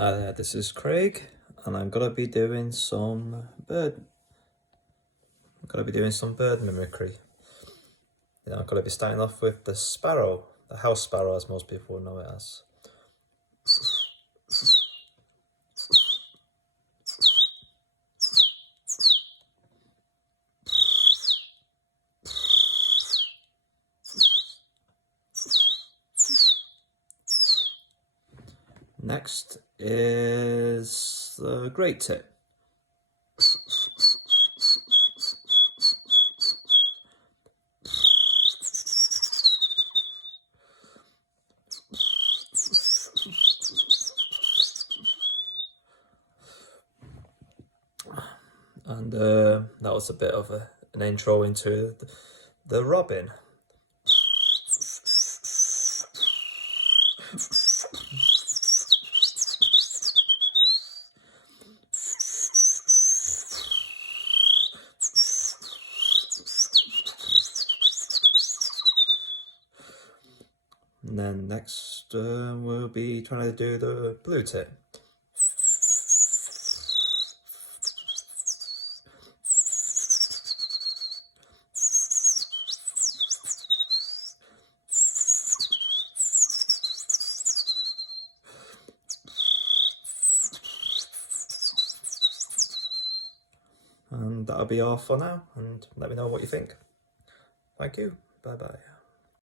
Hi there, this is Craig, and I'm gonna be doing some bird mimicry. I'm gonna be starting off with the sparrow, the house sparrow, as most people know it as. Next is the great tit. And that was a bit of an intro into the robin. And then next we'll be trying to do the blue tit. And that'll be all for now, and let me know what you think. Thank you. Bye bye.